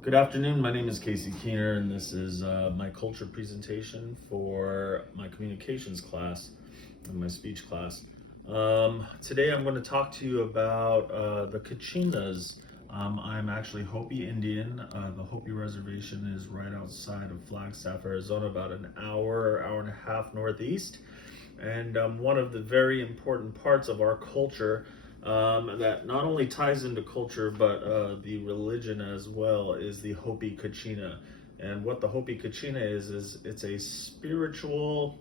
Good afternoon, my name is Casey Keener, and this is my culture presentation for my communications class and my speech class. Today I'm going to talk to you about the Kachinas. I'm actually Hopi Indian. The Hopi Reservation is right outside of Flagstaff, Arizona, about an hour and a half northeast. And one of the very important parts of our culture that not only ties into culture but the religion as well is the Hopi Kachina. And what the Hopi Kachina is it's a spiritual,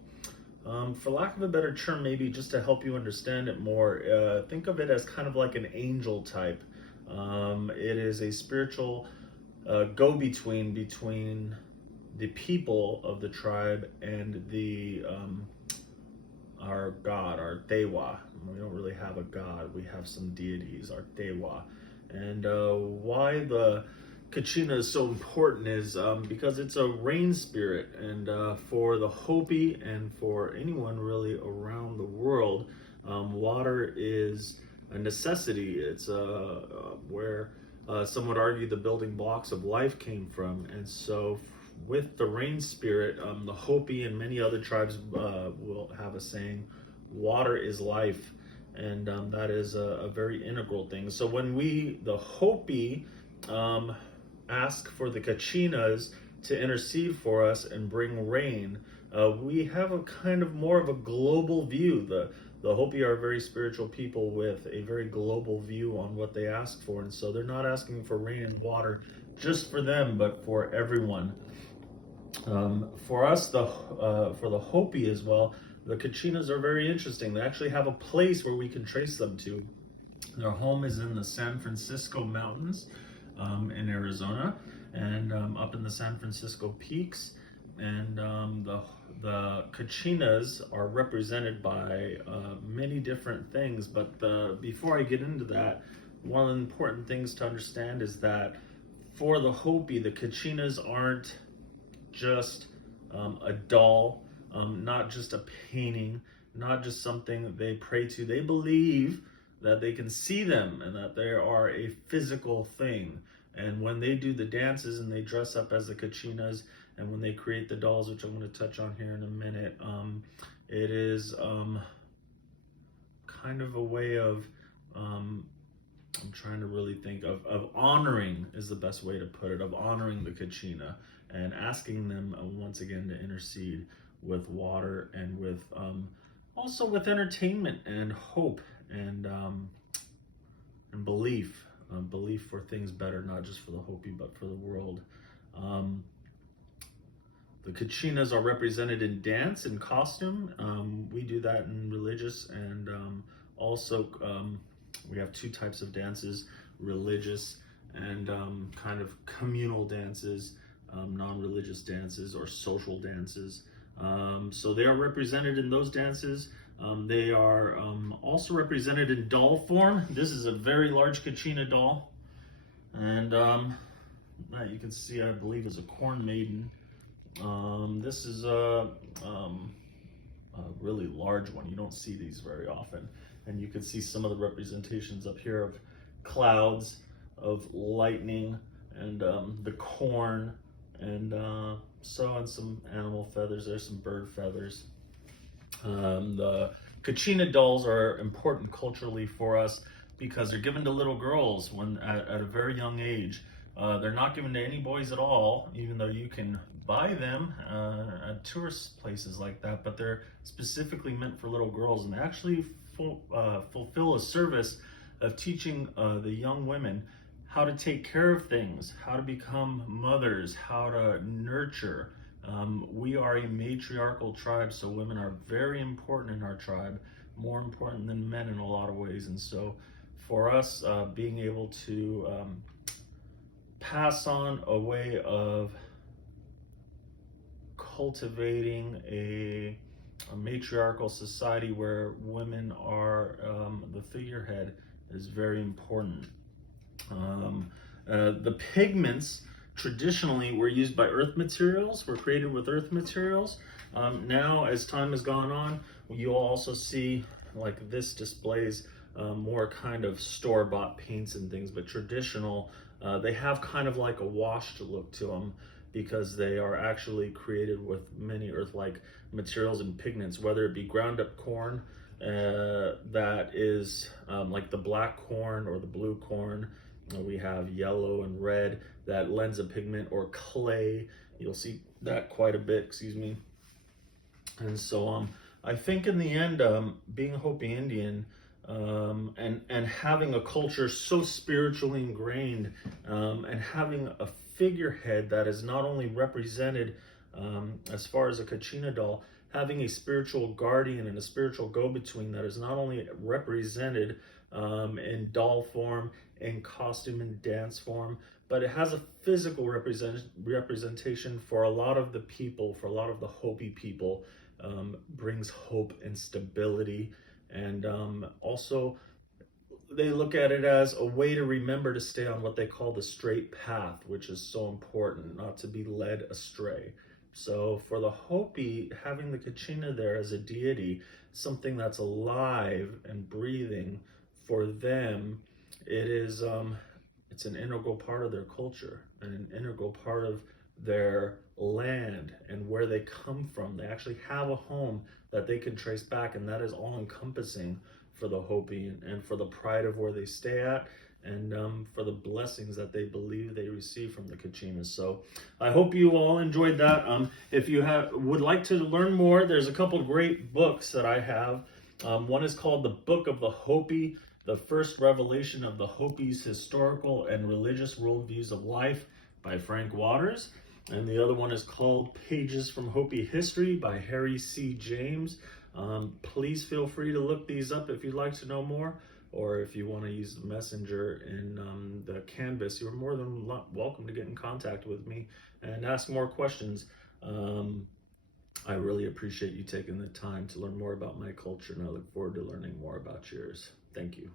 for lack of a better term, maybe just to help you understand it more, think of it as kind of like an angel type. It is a spiritual go-between between the people of the tribe and the our God, our Dewa. We don't really have a God, we have some deities, our Dewa. And why the Kachina is so important is because it's a rain spirit. And for the Hopi and for anyone really around the world, water is a necessity. It's where some would argue the building blocks of life came from. And so with the rain spirit, the Hopi and many other tribes will have a saying, water is life. And that is a very integral thing. So when we, the Hopi, ask for the Kachinas to intercede for us and bring rain, we have a kind of more of a global view. The Hopi are very spiritual people with a very global view on what they ask for. And so they're not asking for rain and water just for them, but for everyone. For us, for the Hopi as well, the Kachinas are very interesting. They actually have a place where we can trace them to. Their home is in the San Francisco Mountains in Arizona, and up in the San Francisco Peaks. And the Kachinas are represented by many different things. But before I get into that, one of the important things to understand is that for the Hopi, the Kachinas aren't just a doll, not just a painting, not just something that they pray to. They believe that they can see them and that they are a physical thing. And when they do the dances and they dress up as the Kachinas, and when they create the dolls, which I'm going to touch on here in a minute, it is kind of a way of, I'm trying to really think of honoring is the best way to put it, of honoring the Kachina and asking them once again to intercede with water and with also with entertainment and hope and belief, belief for things better, not just for the Hopi but for the world. The Kachinas are represented in dance and costume. We do that in religious and also we have two types of dances, religious and kind of communal dances, non-religious dances or social dances. So they are represented in those dances. They are also represented in doll form. This is a very large Kachina doll. And that you can see, I believe, is a corn maiden. This is a really large one. You don't see these very often. And you can see some of the representations up here of clouds, of lightning, and the corn, and and some animal feathers. There's some bird feathers. The Kachina dolls are important culturally for us because they're given to little girls when at a very young age. They're not given to any boys at all, even though you can buy them at tourist places like that, but they're specifically meant for little girls, and they actually fulfill a service of teaching the young women how to take care of things, how to become mothers, how to nurture. We are a matriarchal tribe, so women are very important in our tribe, more important than men in a lot of ways. And so for us, being able to pass on a way of cultivating a matriarchal society where women are the figurehead is very important. The pigments traditionally were used by earth materials, were created with earth materials. Now, as time has gone on, you'll also see like this displays more kind of store-bought paints and things, but traditional, they have kind of like a washed look to them because they are actually created with many earth-like materials and pigments, whether it be ground up corn that is like the black corn or the blue corn. We have yellow and red that lends a pigment, or clay. You'll see that quite a bit, excuse me. And so I think in the end, being a Hopi Indian, and having a culture so spiritually ingrained, and having a figurehead that is not only represented as far as a Kachina doll, having a spiritual guardian and a spiritual go-between that is not only represented in doll form, in costume and dance form, but it has a physical representation for a lot of the people, for a lot of the Hopi people, brings hope and stability. And also, they look at it as a way to remember to stay on what they call the straight path, which is so important, not to be led astray. So for the Hopi, having the Kachina there as a deity, something that's alive and breathing, for them, it is it's an integral part of their culture and an integral part of their land and where they come from. They actually have a home that they can trace back, and that is all encompassing for the Hopi, and for the pride of where they stay at, and for the blessings that they believe they receive from the Kachinas. So I hope you all enjoyed that. If you would like to learn more, there's a couple of great books that I have. One is called The Book of the Hopi, The First Revelation of the Hopi's Historical and Religious Worldviews of Life by Frank Waters. And the other one is called Pages from Hopi History by Harry C. James. Please feel free to look these up if you'd like to know more, or if you want to use the messenger in the canvas, you're more than welcome to get in contact with me and ask more questions. I really appreciate you taking the time to learn more about my culture, and I look forward to learning more about yours. Thank you.